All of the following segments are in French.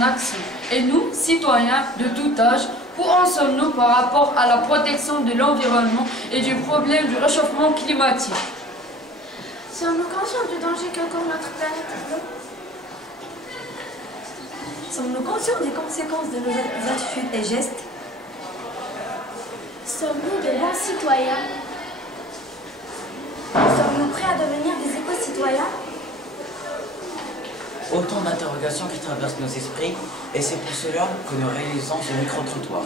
en action. Et nous, citoyens de tout âge, où en sommes-nous par rapport à la protection de l'environnement et du problème du réchauffement climatique? Sommes-nous conscients du danger que court notre planète? Sommes-nous conscients des conséquences de nos attitudes et gestes? Sommes-nous de bons citoyens? Sommes-nous prêts à devenir des éco-citoyens? Autant d'interrogations qui traversent nos esprits, et c'est pour cela que nous réalisons ce micro-trottoir.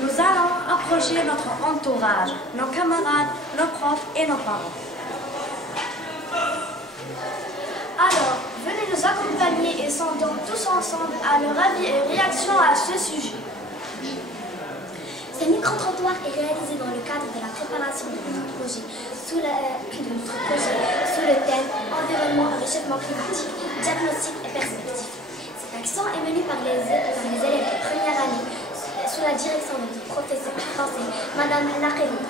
Nous allons approcher notre entourage, nos camarades, nos profs et nos parents. Alors, venez nous accompagner et sondons tous ensemble à leur avis et réaction à ce sujet. Ce micro-trottoir est réalisé dans le cadre de la préparation de notre projet sous le thème Environnement, réchauffement climatique, diagnostic et perspective. Cette action est menée par les élèves de première année sous la direction de notre professeur français, Madame Nakeli.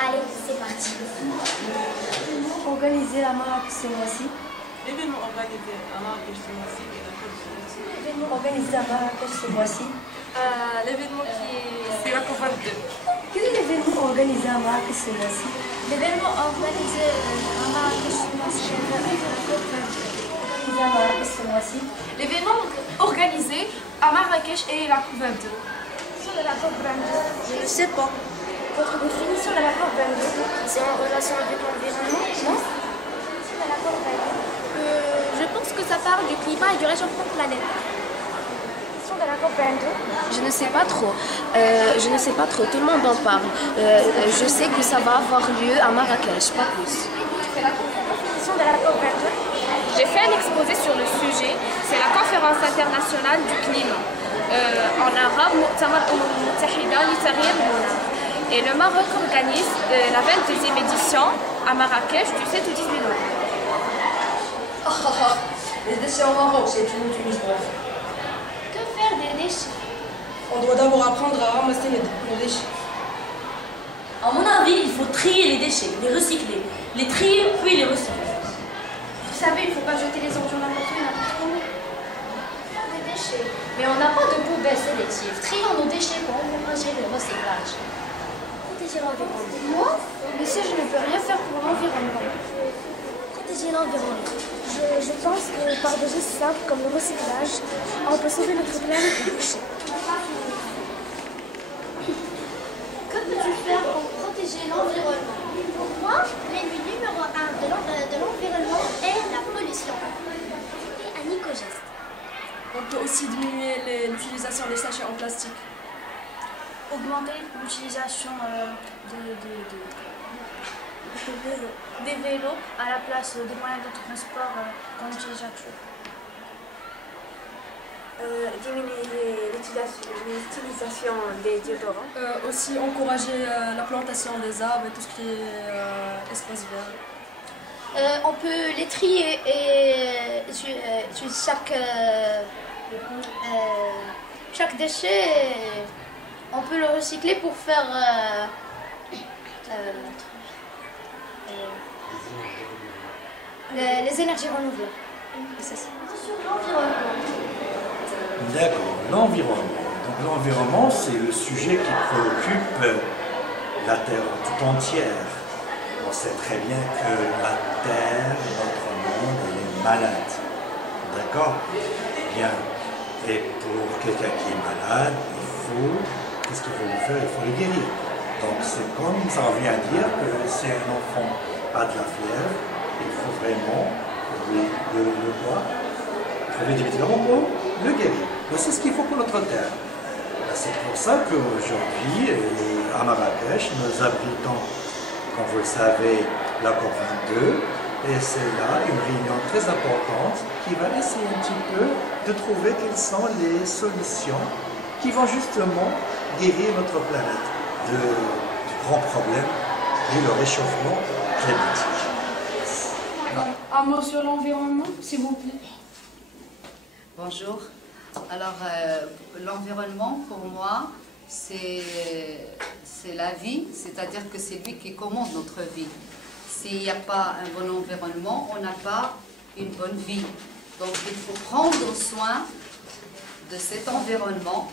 Allez, c'est parti. Organisé à Marrakech ce mois-ci. L'événement organisé à Marrakech ce mois-ci est la COP26. L'événement organisé à Marrakech ce mois-ci. L'événement c'est la COP22. Quel est l'événement organisé à Marrakech ce mois-ci? L'événement organisé à Marrakech ce mois-ci est la COP22. Organisé à Marrakech ce mois-ci. L'événement organisé à Marrakech est la COP22. De la COP22. Je ne sais pas. Votre définition de la COP22, c'est en relation avec l'environnement, non? De la COP22. Je pense que ça parle du climat et du réchauffement planétaire. De la COP22. Je ne sais pas trop. Tout le monde en parle. Je sais que ça va avoir lieu à Marrakech, pas plus. C'est la définition de la COP22. J'ai fait un exposé sur le sujet. C'est la conférence internationale du climat. En arabe, Mu'tamar Mutahida li Taghyir al-Manakh. Et le Maroc organise la 22e édition à Marrakech du 7 au 18 novembre. Les déchets au Maroc, c'est une utilisation. Que faire des déchets? On doit d'abord apprendre à ramasser nos déchets. À mon avis, il faut trier les déchets, les recycler. Les trier, puis les recycler. Vous savez, il ne faut pas jeter les ordures n'importe où. Faire des déchets. Mais on n'a pas de poubelle sélective. Trions nos déchets pour encourager le recyclage. Protéger l'environnement. Moi, mais si je ne peux rien faire pour l'environnement. Protéger l'environnement. Je pense que par des gestes simples comme le recyclage, on peut sauver notre planète des déchets. Que peux-tu faire pour protéger l'environnement? Pour moi, l'ennemi numéro 1 de l'environnement est la pollution. Et un éco-geste. On peut aussi diminuer l'utilisation des sachets en plastique. Augmenter l'utilisation des vélos à la place des moyens de transport qu'on utilise chaque jour. Diminuer l'utilisation des déodorants. Aussi encourager la plantation des arbres et tout ce qui est espace vert. On peut les trier et chaque déchet, on peut le recycler pour faire les énergies renouvelables. C'est ça. Sur l'environnement. D'accord, l'environnement. Donc l'environnement, c'est le sujet qui préoccupe la Terre tout entière. On sait très bien que la Terre, notre monde, elle est malade. D'accord? Bien. Et pour quelqu'un qui est malade, qu'est-ce qu'il faut lui faire? Il faut le guérir. Donc c'est comme ça revient à dire que si un enfant a de la fièvre, il faut vraiment trouver des médicaments pour le guérir. Donc c'est ce qu'il faut pour notre terre. C'est pour ça qu'aujourd'hui, à Marrakech, nous abritons, comme vous le savez, la COP22. Et c'est là une réunion très importante qui va essayer un petit peu de trouver quelles sont les solutions qui vont justement guérir notre planète du grand problème qui est le réchauffement climatique. Un mot sur l'environnement, s'il vous plaît. Bonjour. Alors, l'environnement, pour moi, c'est la vie, c'est-à-dire que c'est lui qui commande notre vie. S'il n'y a pas un bon environnement, on n'a pas une bonne vie. Donc il faut prendre soin de cet environnement.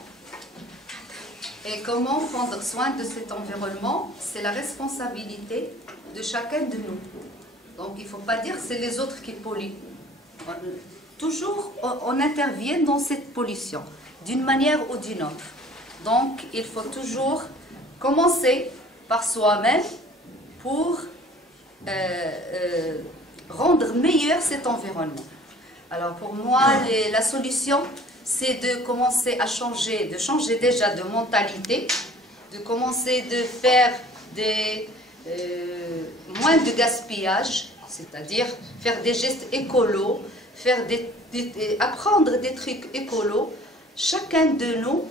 Et comment prendre soin de cet environnement? C'est la responsabilité de chacun de nous. Donc il ne faut pas dire que c'est les autres qui polluent. Toujours on intervient dans cette pollution, d'une manière ou d'une autre. Donc il faut toujours commencer par soi-même pour rendre meilleur cet environnement. Alors pour moi, la solution, c'est de commencer à changer, de changer déjà de mentalité, de commencer de faire moins de gaspillage, c'est-à-dire faire des gestes écolos, apprendre des trucs écolos, chacun de nous,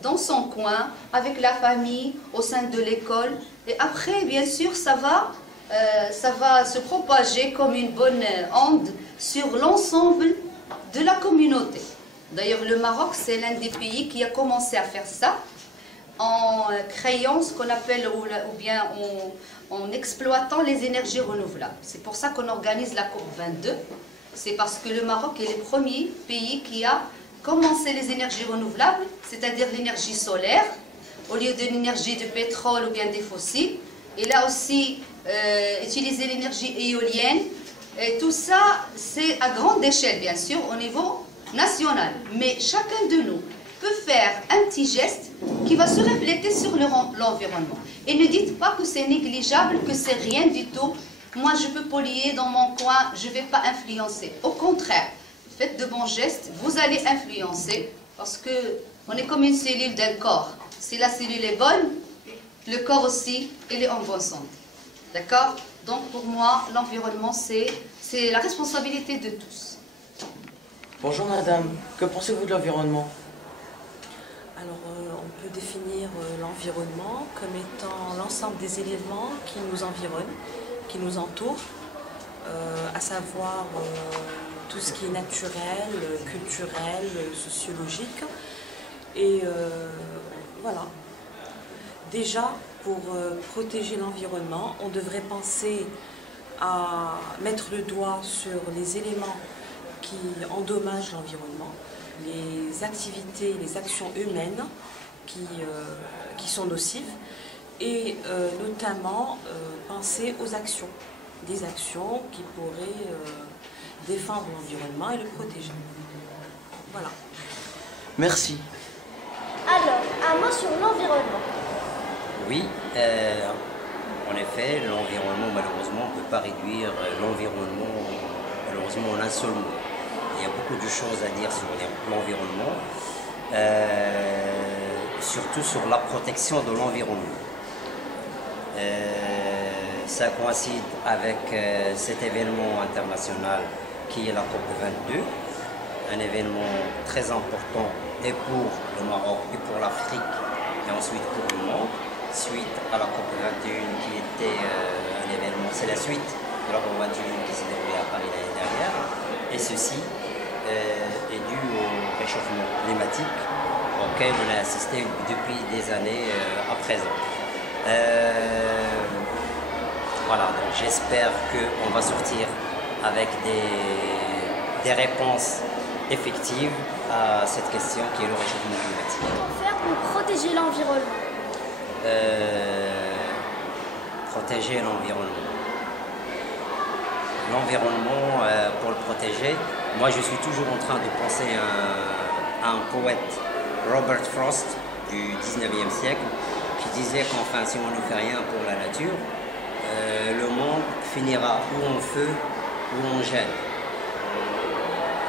dans son coin, avec la famille, au sein de l'école. Et après, bien sûr, ça va se propager comme une bonne onde sur l'ensemble de la communauté. D'ailleurs, le Maroc, c'est l'un des pays qui a commencé à faire ça en créant ce qu'on appelle, ou bien en exploitant les énergies renouvelables. C'est pour ça qu'on organise la COP22. C'est parce que le Maroc est le premier pays qui a commencé les énergies renouvelables, c'est-à-dire l'énergie solaire, au lieu de l'énergie de pétrole ou bien des fossiles. Il a aussi utilisé l'énergie éolienne. Et tout ça, c'est à grande échelle, bien sûr, au niveau national. Mais chacun de nous peut faire un petit geste qui va se refléter sur l'environnement. Et ne dites pas que c'est négligeable, que c'est rien du tout. Moi, je peux polluer dans mon coin, je ne vais pas influencer. Au contraire, faites de bons gestes, vous allez influencer, parce qu'on est comme une cellule d'un corps. Si la cellule est bonne, le corps aussi, il est en bonne santé. D'accord? Donc pour moi, l'environnement, c'est la responsabilité de tous. Bonjour madame, que pensez-vous de l'environnement? Alors, on peut définir l'environnement comme étant l'ensemble des éléments qui nous environnent, qui nous entourent, à savoir tout ce qui est naturel, culturel, sociologique. Et voilà. Déjà, pour protéger l'environnement, on devrait penser à mettre le doigt sur les éléments qui endommagent l'environnement, les activités, les actions humaines qui sont nocives, et notamment penser aux actions, des actions qui pourraient défendre l'environnement et le protéger. Voilà. Merci. Alors, un mot sur l'environnement. Oui, en effet, l'environnement, malheureusement, on ne peut pas réduire l'environnement, malheureusement, en un seul mot. Il y a beaucoup de choses à dire sur l'environnement, surtout sur la protection de l'environnement. Ça coïncide avec cet événement international qui est la COP22, un événement très important et pour le Maroc et pour l'Afrique et ensuite pour le monde, suite à la COP21 qui était un événement, c'est la suite de la COP21 qui s'est déroulée à Paris l'année dernière, et ceci est dû au réchauffement climatique auquel on a assisté depuis des années à présent. Voilà, donc j'espère qu'on va sortir avec des réponses effectives à cette question qui est le réchauffement climatique. Comment faire pour protéger l'environnement? Protéger l'environnement. L'environnement, pour le protéger, moi je suis toujours en train de penser à un poète, Robert Frost, du 19e siècle, qui disait qu'enfin, si on ne fait rien pour la nature, le monde finira ou en feu ou en gel.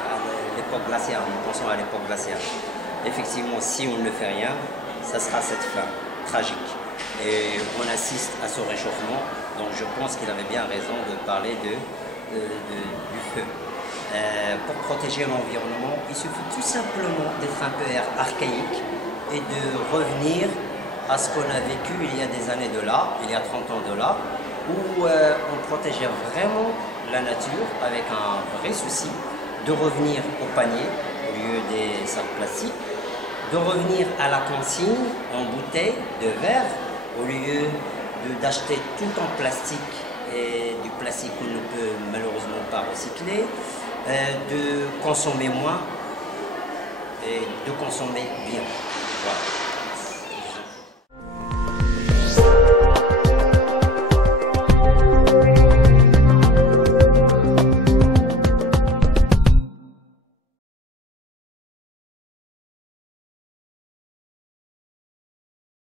À l'époque glaciaire, nous pensons à l'époque glaciaire. Effectivement, si on ne fait rien, ça sera cette fin tragique. Et on assiste à ce réchauffement, donc je pense qu'il avait bien raison de parler du feu. Pour protéger l'environnement, il suffit tout simplement d'être un peu archaïque et de revenir à ce qu'on a vécu il y a des années de là, il y a 30 ans de là, où on protégeait vraiment la nature avec un vrai souci de revenir au panier au lieu des sacs plastiques, de revenir à la consigne en bouteille de verre au lieu d'acheter tout en plastique et du plastique qu'on ne peut malheureusement pas recycler, de consommer moins et de consommer bien.